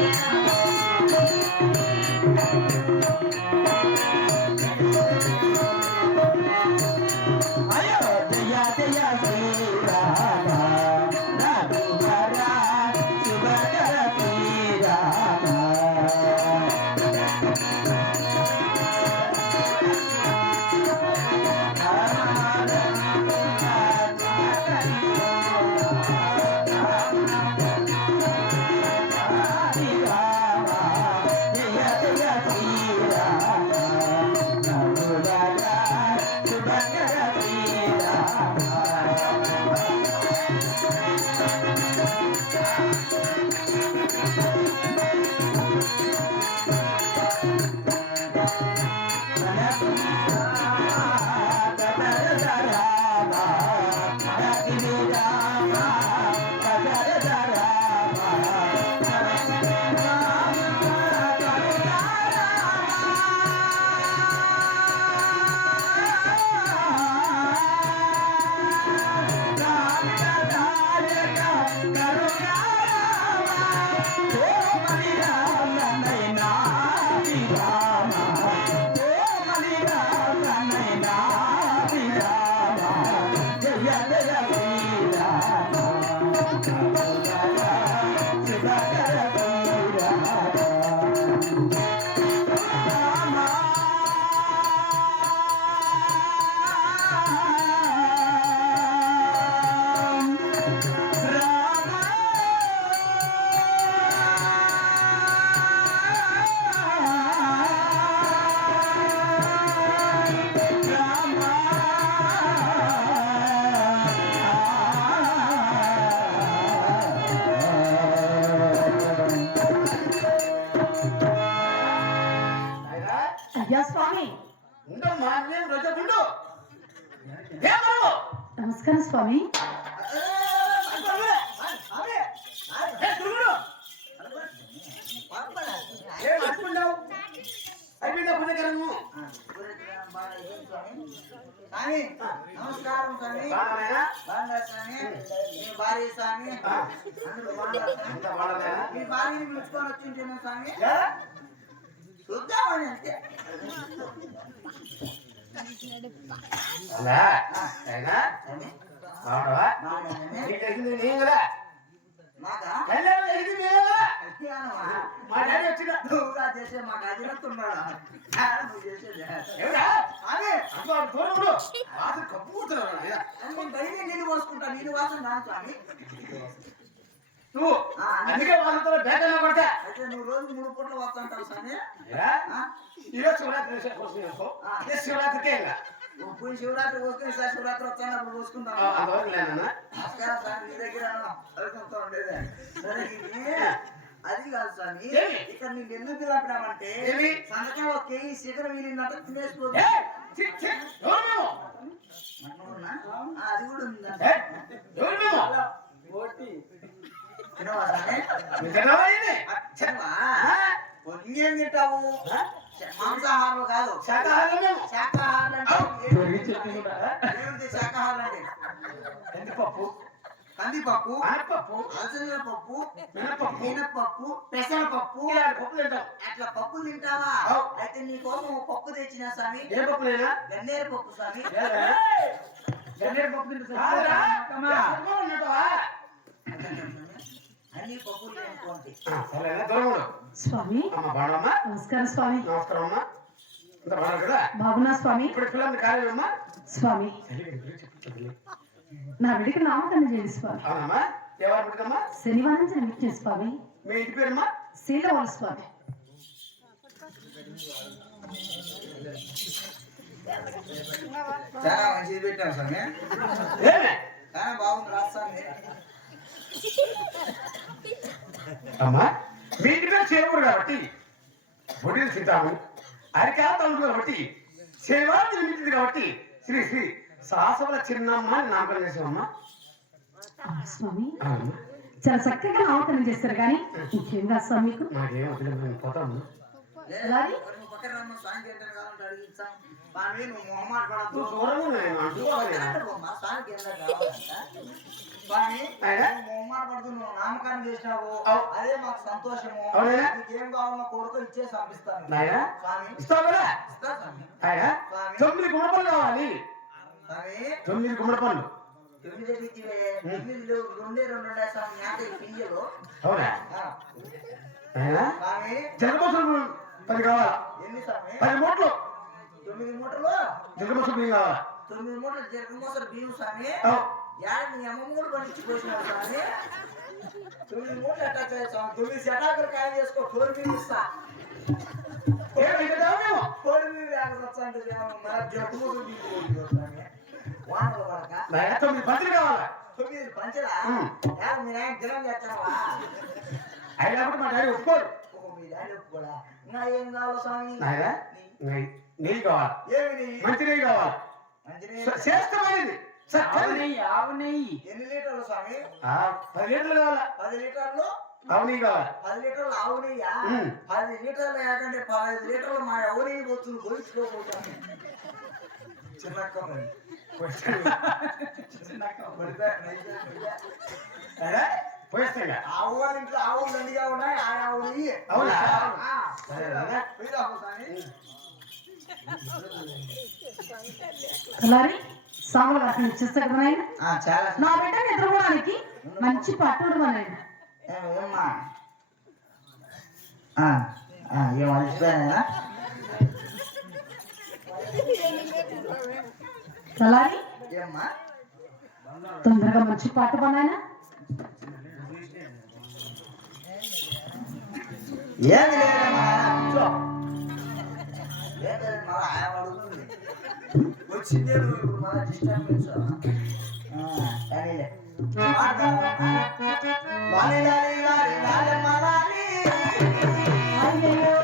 Yeah. నమస్కారం స్వామి స్వామి నమస్కారం స్వామి బాగానేనా? బాగున్నారు స్వామి మీ భార్య స్వామి? మీ భార్యని పిలుచుకొని వచ్చింటేనే స్వామి ఏ? చూద్దామని అంతే అలా మా నువ్వు కప్పు నేను పోసుకుంటా నీళ్ళు వాసన రాను స్వామి నువ్వు అందుకే వాళ్ళతో బేగంగా పడతా అయితే నువ్వు రోజు మూడు పూటలు వస్తా అంటావు ఏరా? ఈరోజు శివరాత్రి శివరాత్రికి ఇంకా పోయి శివరాత్రి పోసుకుని శివరాత్రి వస్తాను అప్పుడు పోసుకుంటాను నమస్కారం స్వామి నీ దగ్గర అడుగుతూ ఉండేది. అది కాదు స్వామి. ఏమి? ఇక్కడ నేను ఎందుకు? సంతకం ఒక కేజీ శిఖరం వీలిందంట మేము? అది కూడా? తినవా ఇంకేం తింటావు? మాంసాహారం కాదు. శాకాహారం మేము. శాకాహారం అంటే ఔ! ఏమిటి? ఏమిటి శాకాహారం అంటే? కందిపప్పు. కందిపప్పు అలసందల పప్పు మినపప్పు. మినపప్పు పెసరపప్పు. పప్పు తింటాం అట్లా పప్పు తింటావా. అయితే ఒక పప్పు తెచ్చిన స్వామి. ఏ పప్పు లేనా గన్నేరు పప్పు స్వామి. గన్నేరు పప్పు తింటా స్వామి. నమస్కారం స్వామి. బాగున్నా స్వామి. స్వామి. నా విడికి నామకరణం చేయండి స్వామి. శనివారం జన్మించిన స్వామి. మీ ఇంటి పేరమ్మా? శీలవాళ్ళ స్వామి. చాలా మంచిది పెట్టాం స్వామి. బాగుంది రాస్తాను అమ్మా మీ ఇంటి పేరు చేకూరు కాబట్టి బొడిలు తింటాము. అరికా తలుపు కాబట్టి సేవా నిర్మించింది కాబట్టి శ్రీ శ్రీ సాసవల చిన్నమ్మ అని నామకరణం చేసామమ్మా స్వామి చాలా చక్కగా నామకరణం చేస్తారు కానీ ముఖ్యంగా స్వామి మీకు? నాకేం వదిలేదు మేము పోతాము? నువ్వు చేసినావు. అదే మాకు సంతోషము? నీకేం కావాలో కోరుకో పంపిస్తాను తొమ్మిది గుమ్మడి పళ్ళు కావాలి తొమ్మిది గుమ్మడి పళ్ళు తొమ్మిది పది కావాలా? పది మూటలు. తొమ్మిది మూటలు? జలమసులు బియ్యం కావాలా? తొమ్మిది మూటలు. జీలక మోసలు బియ్యం స్వామి. యాడ మీ అమ్మ మూడు పండించి పోసినావు స్వామి తొమ్మిది మూటలు చేయాలి స్వామి తొమ్మిది శటాకులు కాయ చేసుకో కోడి బియ్యం ఇస్తా వానలు పడక. తొమ్మిది పత్రి కావాలా? తొమ్మిది పంచలా? ఉం. యాడ మీ నాయన దినం చేస్తావా? అయినప్పుడు మా డాడీ ఒప్పుకోరు ఓ మీ డాడీ కూడా ఇంకా ఏం కావాలో స్వామి? నాయనా నెయ్యి నెయ్యి కావాలా? ఏమి నెయ్యి? మంచి నెయ్యి కావాలా? నెయ్యి. శ్రేష్టమైనది చక్కనిది. ఎన్ని లీటర్లు స్వామి? ఆ, పది లీటర్లు కావాలా? పది లీటర్లు? ఆవు నెయ్యి కావాలా? పది లీటర్లు ఆవు నెయ్యా. పది లీటర్లు ఏకంటే పదహైదు లీటర్లు మా ఆవు నెయ్యి పోతుంది చిన్నక్క మరి చిన్నక్క నెయ్యి నెయ్యి. ఆవు వాళ్ళ ఇంట్లో ఆవులు దండిగా ఉన్నాయి ఆ ఆవు నెయ్యి. అవునా? ఆ. సాములు అక్కడ ఇచ్చేస్తాడు నాయన నా బిడ్డ నిద్రపోవడానికి మంచి పట్టుడు అలసిపోయానా అలాగే తొందరగా మంచి పాట ఏమి లేదు అడుగుతుంది వచ్చిందే నువ్వు ఇప్పుడు మన డిస్టర్బెన్స్ సరేలే లాలి లాలి లాలి లాలి. లాలి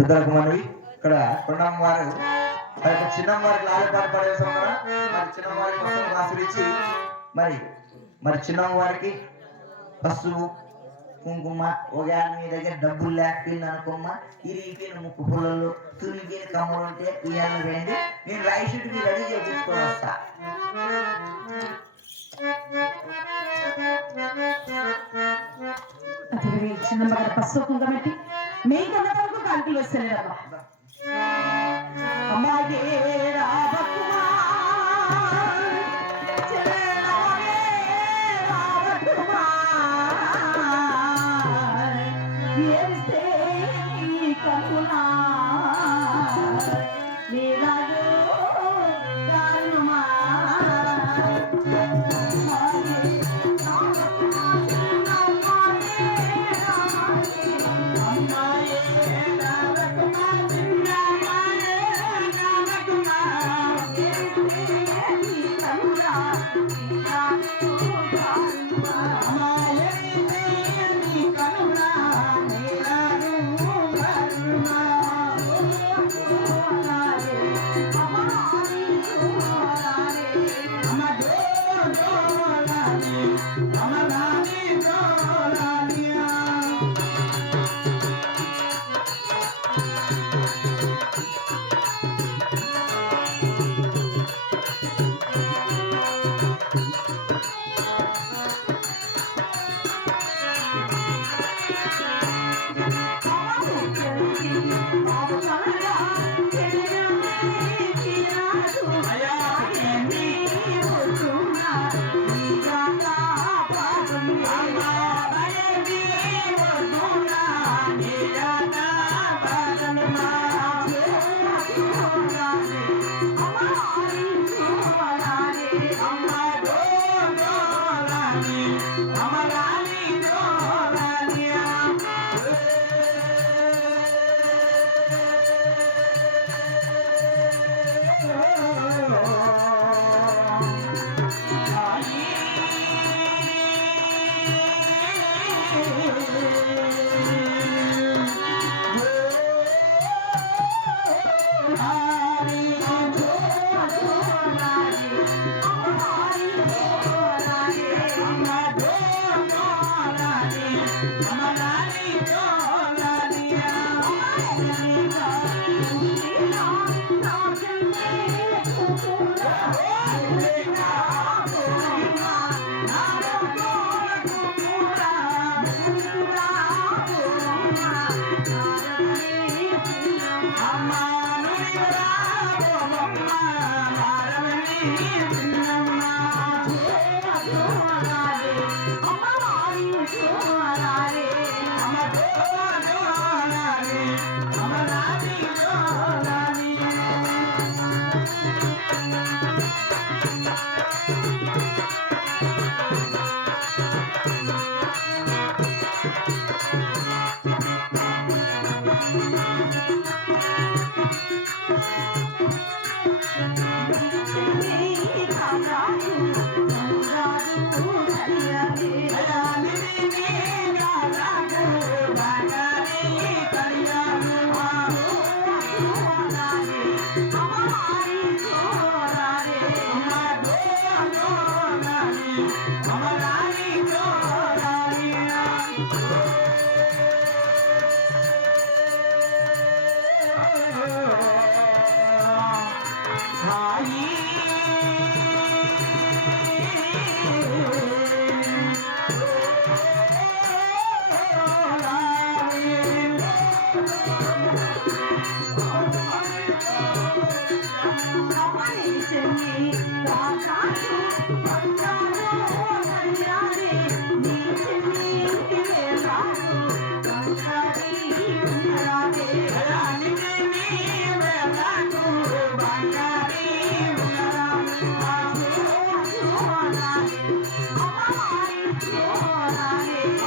పెద్దలకు మనవి ఇక్కడ కొండమ్మ వారు ఆ యొక్క చిన్నమ్మ పడేసాం కదా మరి చిన్నమ్మారికి మొత్తం ఆశ్రయించి మరి మరి చిన్నమ్మ వారికి పసుపు కుంకుమ ఒక మీ దగ్గర డబ్బులు లేకపోయింది అనుకోమ్మ ఇరిగిపోయిన ముక్కు పుల్లలు తురిగిపోయిన కమ్మలు ఉంటే ఉయ్యాలను వేయండి నేను రైస్ మీరు రెడీ చేయించుకొని వస్తా. చిన్నమ్మ చిన్న మగ పసుపు కుంకుమ పెట్టి మీ వరకు కాంతి వస్తలేదమ్మా అమ్మాయి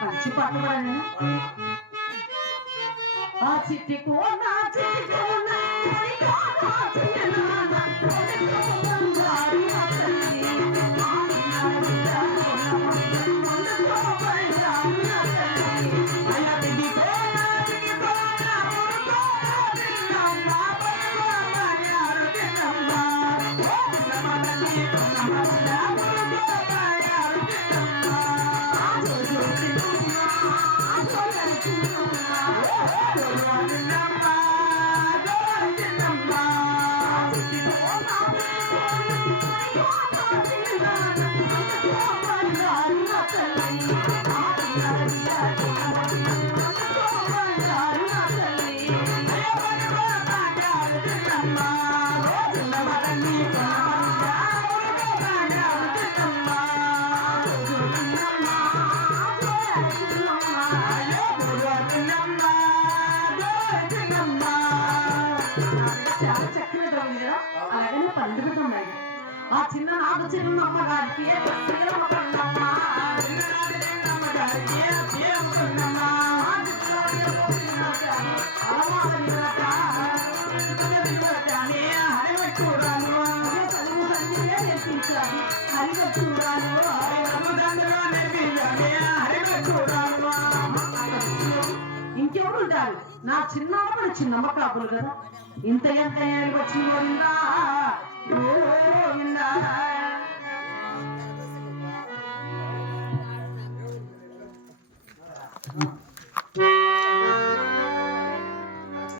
మంచి పాట పాడాను ఆ చిట్టి కోన ఆజో ఇంకెవరు ఉంటారు నా చిన్నప్పుడు చిన్నమ్మ కాపులు కదా. ఇంత ఎంత వచ్చి గోవిందా ఇందా.